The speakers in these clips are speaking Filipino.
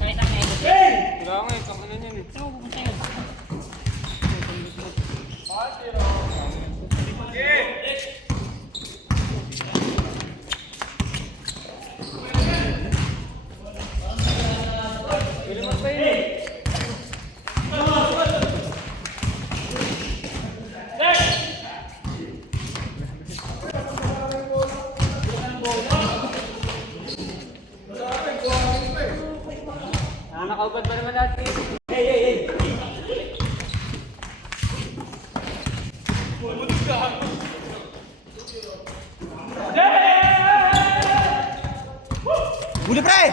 Kahit ang ngayon. Wala nga eh, kakanan yan eh. Saan mo pupunta yun? Pwede mas pa yun eh. Nakaubad ba naman natin? Huli pre!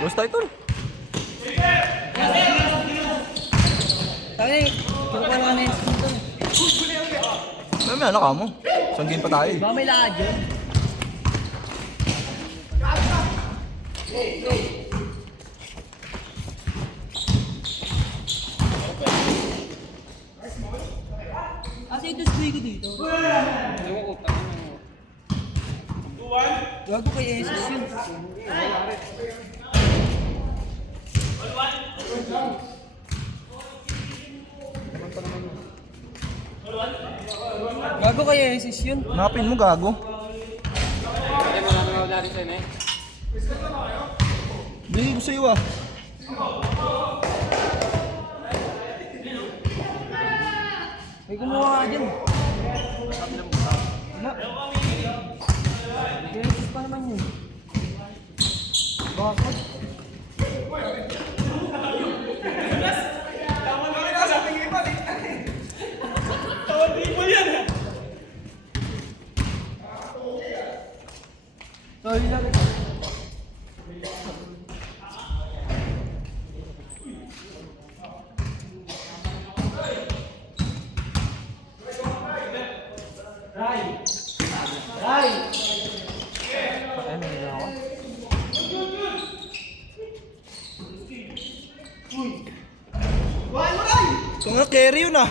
Lost title. Sabi, kinukuha naman na yung skin doon. May ano ka mo? Isang game pa tayo eh. Baka may lakad yun. Kasi ito squee ko dito. Ewan ko, takin mo. Gago kay Jesus yun. Gago kay Jesus yun. Napin mo gago. Hindi mo namin wala rin sa'yo eh. Bigay ko sa'yo ah. May kumuha ka dyan. Wala. Jesus pa naman yun. Bakit? Sorry lang. Ito nga carry yun ah.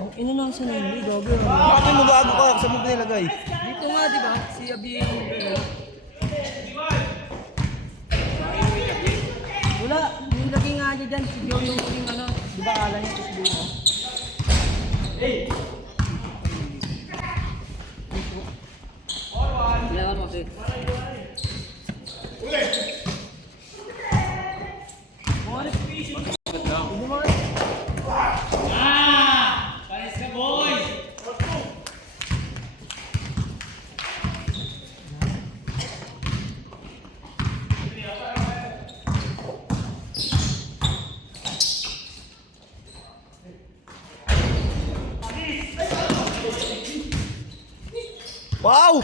Ang ina lang sa nini, gago. Bakit mo gago ka? Saan mo pinilagay? Dito nga, di ba? Si Abi yung... Wala, nilagay nga niya dyan. Si Joe yung huling ano. Di ba kala niya si Joe? Kailangan mo, Sid. Wow!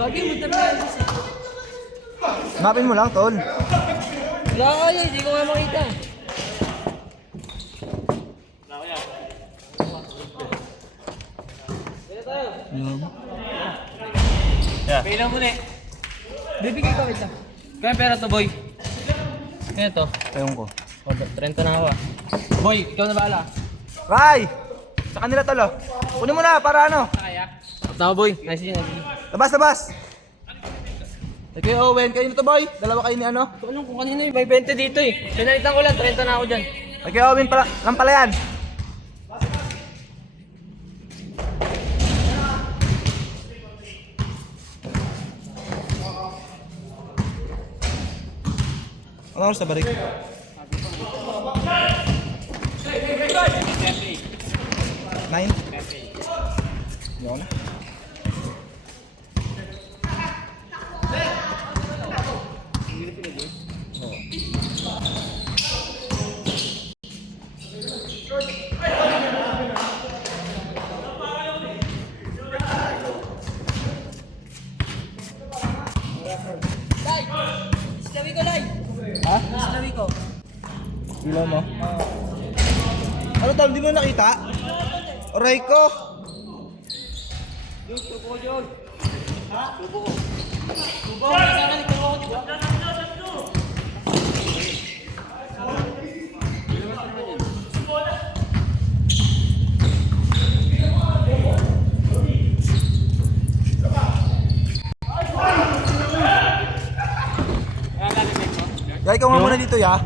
Lagi mo talaga. Mapin mo lang tol. Wala ka yun, hindi ko nga makita. Pailang mo na eh. Bibigay ka, wait lang. Kaya pera to, boy. Kaya to. Ewan ko. 30 na ako ah. Boy, ikaw na bahala. Ray! Sa kanila tol oh. Kunin mo na para ano. Kaya? Tama, boy. Nice yun. Labas, labas! Okay, Owen, kayo na to boy. Dalawa kayo ni ano. Ito anong kung kanina eh. May 20 dito eh. Pinalitan ko lang. 30 na ako dyan. Okay, Owen pala, lang pala yan. Ano oras na balik? 9? Yun na. Sila mo? Ano tol, di mo nakita? Aray ko! Yun, tubo ko yun. Ha? Tubo ko. Ya, ikaw nga muna dito, ya.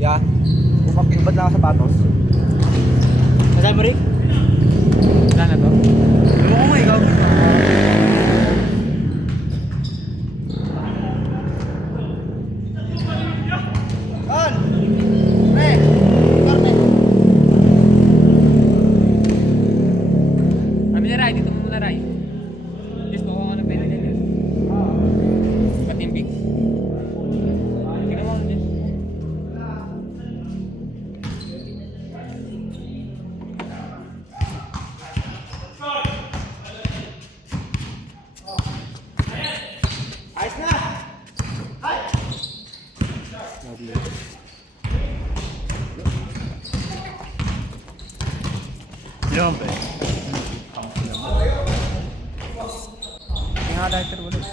Ya. Ubad lang ako sa patos. Nasaan mo, Rick? Wala na to? Ewan ko nga, ikaw. An! Pre! Carmen! Kami na, Ray. Dito mo muna, Ray. Yes, baka ako na pwede din yun. Katimbik. Tingnan mo, Jess. Ayos na! Yan, pre. Tingnan ka dahil pero ulit.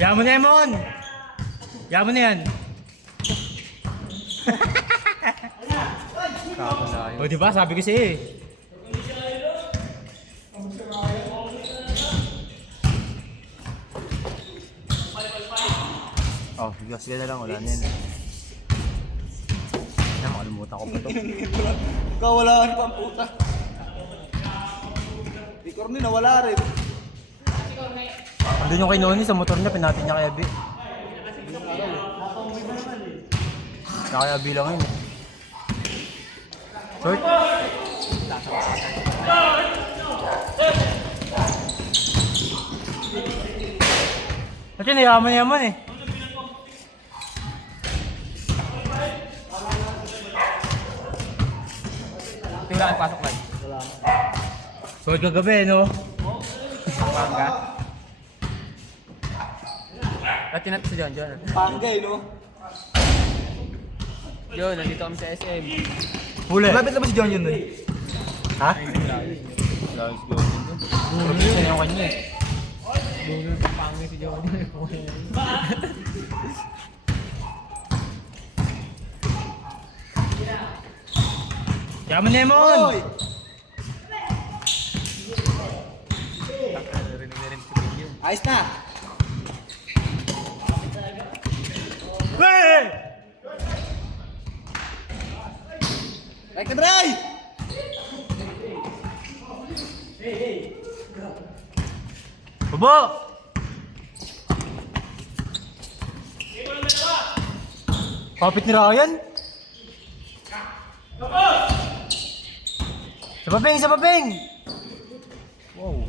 Yaman mo na yan, Mon! Yaman mo na yan! O diba, sabi ko sa'yo eh. Oh, bigas ka na lang, wala na yan. Makalimutan ko pa to. Kawalaan pa ang puta. Si Corny nawala rin. Andun yung kay Noni sa motor niya, pinatin niya kay Abi. Kaya Abi lang yun eh. Short. Kasi nayaman eh. Wala kang pasok lang. Short kagabi no? Pangga. At tinat si John. Panggay, no? John, nandito kami sa SM. Huli. Malapit na ba si John yun nun? Ha? Let's go. Profession yung kanya eh. Dulo ng pangin si John. Yaman Lemon! Hoy! Ayos na! Hey! Right na try! Babo! Kapit ni Ryan? Sa babeng! Sa babeng! Wow.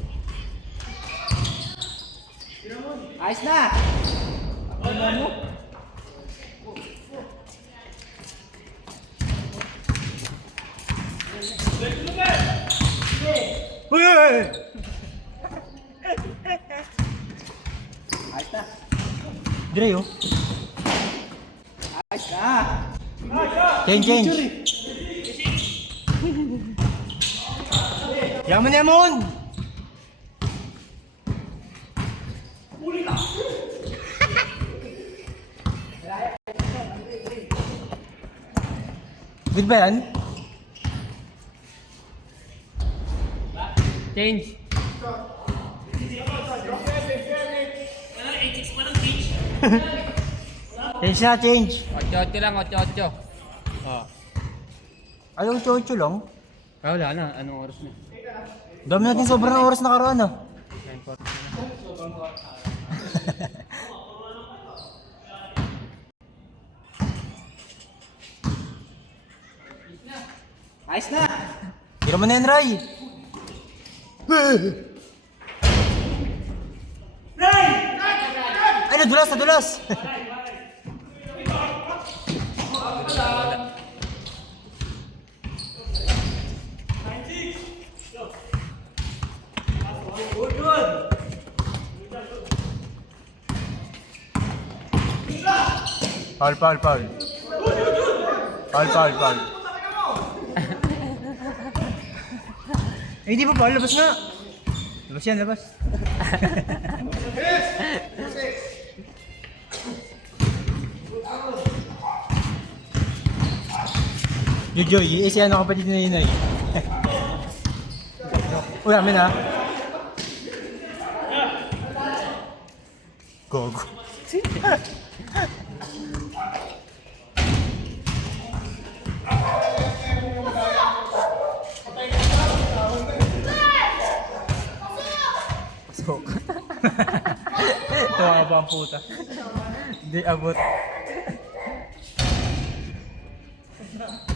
Ayos na! Ano mo? Uy! Ayos na! Dre oh. Ayos na! Change. Yaman Lemon! Good ba yan? Change. Change na, change. 8-8 lang, 8-8. Oh. Ayaw 8-8 lang? Ah, wala na. Anong oras na? Dami natin sobrang oras nakaraan ah. Ayos na! Tira mo na yan, Ray. Ay, nadulas, nadulas. Foul. Foul. Eh, di ba foul? Labas nga. Labas yan, labas. Joy, si ano kapatid na yun ay. Uy, amin ha. Gogo. Pasok. Tuwa ka ba ang puta? Hindi abot.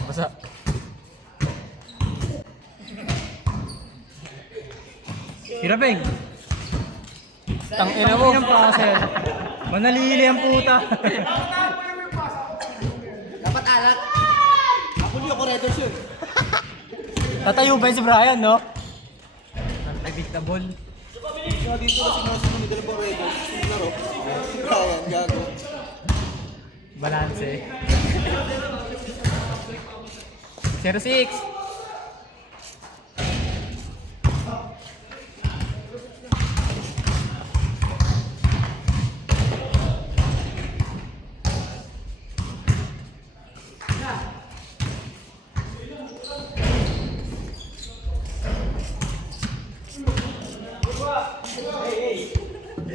Basa. Hirapeng. Tangina mo. Ang passer. Manalili ang puta. Dapat alat. Ako yung corridors yun. Tatayo ba yun si Brian, no? Unpredictable. Kaya dito kasi nasa middle of corridors. Yung laro. Brian, gago. Balance. 06.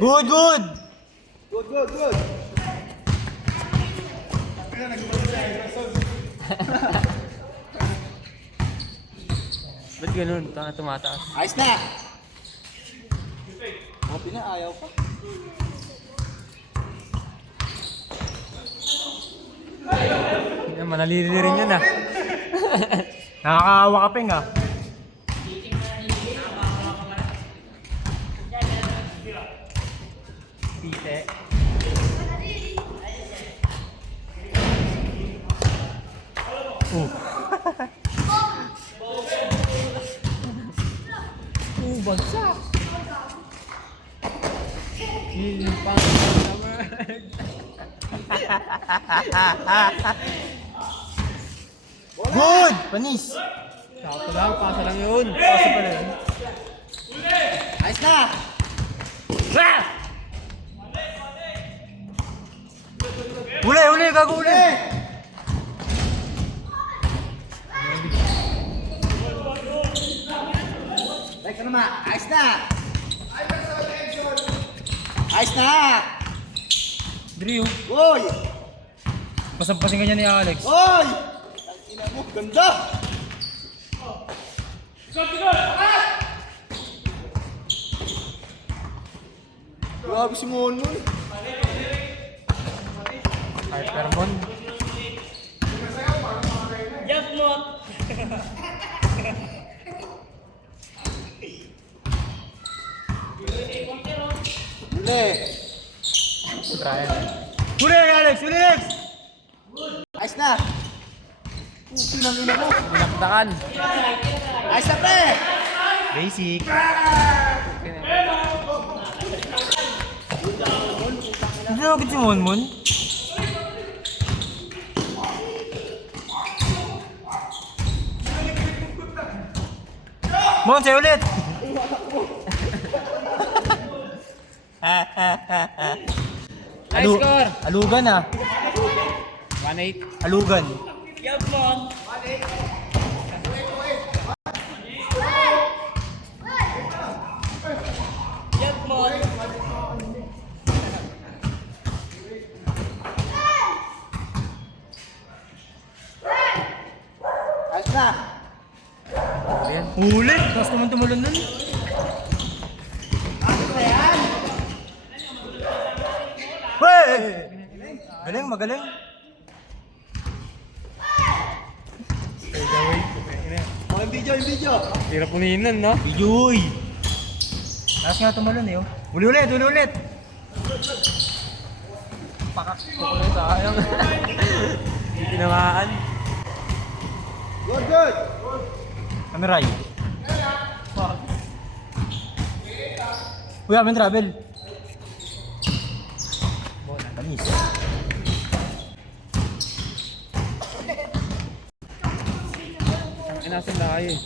Good. Good. Ba't ganun? Tanga tumataas. Ayos na! Happy na, ayaw pa. Manalili rin yun ah. Nakakaawa ka ping ah. Pite. Bagsak. Yung pang Good! Panis! Sakto lang, pasa lang yun. Pasa pala yun. Ayos na! Uli! Gago uli! Teka naman, ayos na! Ayos na! Drew. Oy! Pasampasin ka niya ni Alex. Oy! Ina mo, ganda! Grabe si Monmon. Hypermon. Uli! Uli Alex! Ayos na! Pinang ina mo! Binakdakan. Ayos na pre! Basic. Hindi na agad si Monmon. Mon, sa'yo ulit! High score! Alugan ah. 1-8. Alugan. Yup, Mon! Yup, Mon! Ayos na! Ulit! Tapos naman tumalon nun. Wey! Magaling. Oh, yung video! Hirap uninan, no? Bijoy! Tapos nga tumalon eh oh. Uli ulit! Pakak ko lang sayang. Hindi tinamaan. Good! Kamiray. Uy, amin travel. Panis. tayo eh.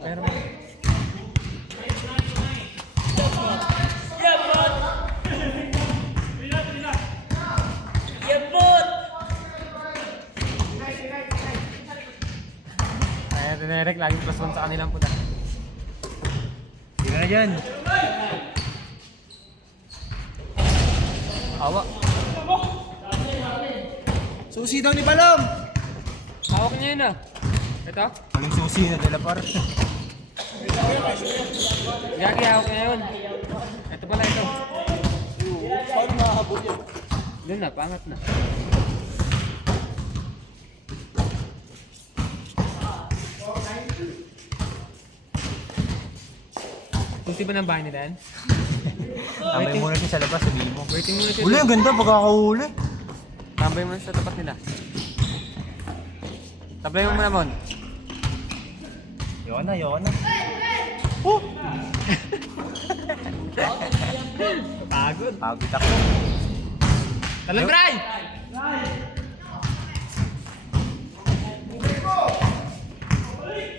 Pero Ayan, Tinerek, laging plus 1 sa kanilang puta. Hindi na yan. Awa. Susi daw ni Balam! Hawak niya yun ah. Ito? Anong susi na dala par? Gagi, hawak niya yun. Ito pala ito. Paano nakahabot yan? Doon na, pangat na. Kunti ba ng bahay nila yan? Tambay muna siya sa labas, sabihin mo. Waiting muna siya. Uli, ang ganda pagkakahuli. Tambay muna sa tapat nila. Tambay mo muna, Mon. Yona, Yona. Oh! Pagod. Pagod ako. Talon, Bray!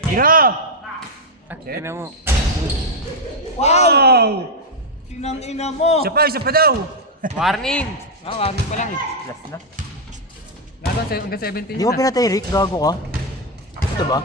Tira! Tingnan mo. Wow! Tinang ina mo! Isa pa daw! Warning! Warning pa lang eh. Last na. Laban hanggang 17 Di mo yun ah. pinatay Rick, gago ka? Ito ba?